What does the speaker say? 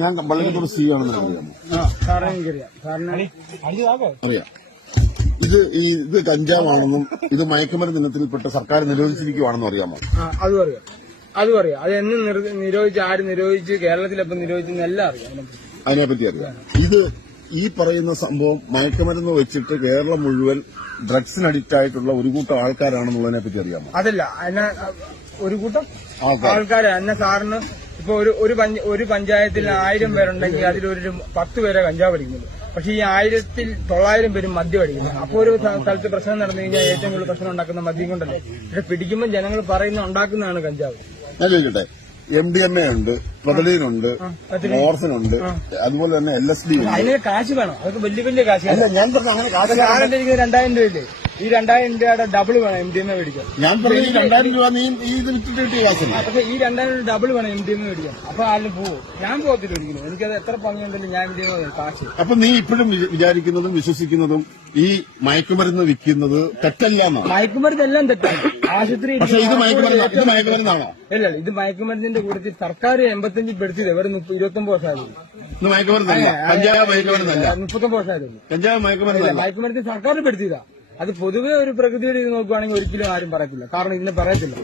ഞാൻ വള്ളത്തോട് സി ആണെന്ന് അറിയാമോ? അറിയാം. ഇത് കഞ്ചാവാണെന്നും ഇത് മയക്കുമരുന്ന് ഇനത്തിൽപ്പെട്ട് സർക്കാർ നിരോധിച്ചിരിക്കുവാണെന്നും അറിയാമോ? അതും അറിയാം. അത് എന്ന് നിരോധിച്ച്, ആര് നിരോധിച്ച്, കേരളത്തിലെപ്പം നിരോധിച്ചെന്ന് എല്ലാം അറിയാം. അതിനെപ്പറ്റി അറിയാം. ഇത് ഈ പറയുന്ന സംഭവം മയക്കുമരുന്ന് വെച്ചിട്ട് കേരളം മുഴുവൻ ഡ്രഗ്സിന് അഡിക്റ്റ് ആയിട്ടുള്ള ഒരു കൂട്ടം ആൾക്കാരാണെന്നുള്ളതിനെ പറ്റി അറിയാമോ? അതല്ല, എന്നെ ഒരു കൂട്ടം ആൾക്കാര് എന്നെ സാറിന് ഇപ്പൊ ഒരു പഞ്ചായത്തിൽ 1000 പേരുണ്ടെങ്കിൽ അതിലൊരു 10 പേരെ കഞ്ചാവ് അടിക്കുന്നത്. പക്ഷെ ഈ 1900 പേരും മദ്യം അടിക്കുന്നത്. അപ്പൊ ഒരു സ്ഥലത്ത് പ്രശ്നം നടന്നു കഴിഞ്ഞാൽ ഏറ്റവും കൂടുതൽ പ്രശ്നം ഉണ്ടാക്കുന്ന മദ്യം കൊണ്ടല്ലേ. ഇവിടെ പിടിക്കുമ്പോൾ ജനങ്ങൾ പറയുന്ന ഉണ്ടാക്കുന്നതാണ് കഞ്ചാവ്. ഞാൻ ചോദിക്കട്ടെ, MDMA ഉണ്ട്, പ്രൊതലീനുണ്ട്, മോർഫിനുണ്ട്, അതുപോലെ തന്നെ LSD ഉണ്ട്. അതിന് കാശ് വേണം. അതൊക്കെ വലിയ കാശ്. അല്ല, ഞാൻ പറഞ്ഞ അങ്ങനെ കാശ് 2000 രൂപയില്ലേ? ഈ 2000 രൂപയുടെ ഡബിൾ വേണം MDMA മേടിക്കാൻ. ഞാൻ പറഞ്ഞു 2000 രൂപ നീ ഇത് വിറ്റിട്ട് കിട്ടിയ കാശല്ല. പക്ഷെ ഈ 2000 ഡബിൾ വേണം MDMA മേടിക്കാൻ. അപ്പൊ ആരും പോവും. ഞാൻ പോകത്തില്ല ഒരിക്കലും. എനിക്കത് എത്ര പങ്കുണ്ടെങ്കിലും ഞാൻ MDMA കാശ്. അപ്പൊ നീ ഇപ്പോഴും വിചാരിക്കുന്നതും വിശ്വസിക്കുന്നതും ഈ മയക്കുമരുന്ന് വിൽക്കുന്നത് തെറ്റല്ല എന്നാണ്? മയക്കുമരുന്നെല്ലാം തെറ്റാണ്. ആശുപത്രി. പക്ഷെ ഇത് മയക്കുമരുന്നാണോ? അല്ല, ഇത് മയക്കുമരുന്നിന്റെ കൂട്ടത്തിൽ സർക്കാർ 85 പെടുത്തിയത് വെറും 29 വർഷമായിരുന്നു. ഇത് മയക്കുമരുന്നല്ല, കഞ്ചാവ് മയക്കുമരുന്നല്ല. 39 വർഷമായിരുന്നു. കഞ്ചാവ് മയക്കുമരുന്നല്ല. മയക്കുമരുന്ന് സർക്കാർ പെടുത്തിയതാ. അത് പൊതുവെ ഒരു പ്രകൃതിയുടെ ഇത് നോക്കുവാണെങ്കിൽ ഒരിക്കലും ആരും പറയത്തില്ല. കാരണം ഇതിനെ പറയത്തില്ല.